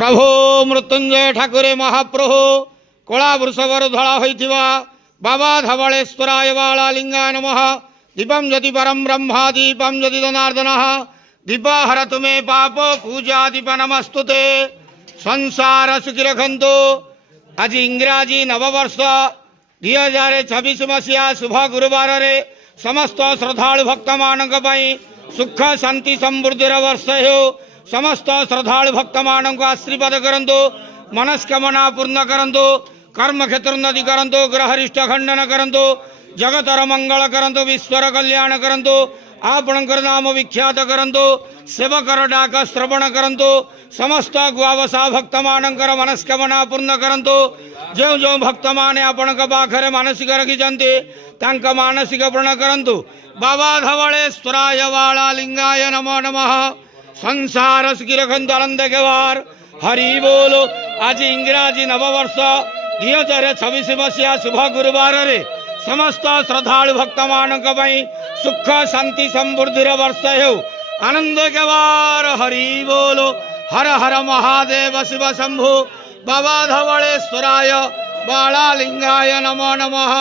प्रभु मृत्युंजय ठाकुरे महाप्रभु कला वृषभर धड़ा होइथिबा बाबा धवलेश्वराय बाला लिंगाय नमः। दीपम यदि परम ब्रह्मा दीपम यदि जनार्दनः दीपा हरतु मे पाप पूजा दीप नमस्तुते। संसार सुखी रखंतु। आज इंग्राजी नववर्ष 2026 मसीहा शुभ गुरुवार रे समस्त श्रद्धालु भक्त मानक पई सुख शांति समृद्धिर वर्ष हो। समस्त श्रद्धालु भक्त मानक आशीर्वाद करंतु, मनस्कामना पूर्ण करंतु, कर्म क्षेत्र उन्नति करंतु, ग्रहरिष्ट खंडन करंतु, जगतर मंगल करंतु, विश्वर कल्याण करंतु, आपणकर नाम विख्यात करंतु, सेवकर डाक श्रवण करंतु, समस्त गुआवसा भक्त मानकर मनस्कामना पूर्ण करंतु। जो जो भक्त माने आपणक पाखरे मानसिक रखिचंती तांक मानसिक पूर्ण करंतु। बाबा धवलेश्वराय बाला लिंगाय नमो नमः। संसार सुखी रखंतु, आनंद के वार हरि बोलो। आज इंग्राजी नववर्ष 2026 मसीहा शुभ गुरुवार रे समस्त श्रद्धालु भक्त मानक पई सुख शांति समृद्धिर वर्ष हो। आनंद के वार हरि बोलो। हर हर महादेव शिव शंभु। बाबा धवलेश्वराय बाला लिंगाय नमो नमः।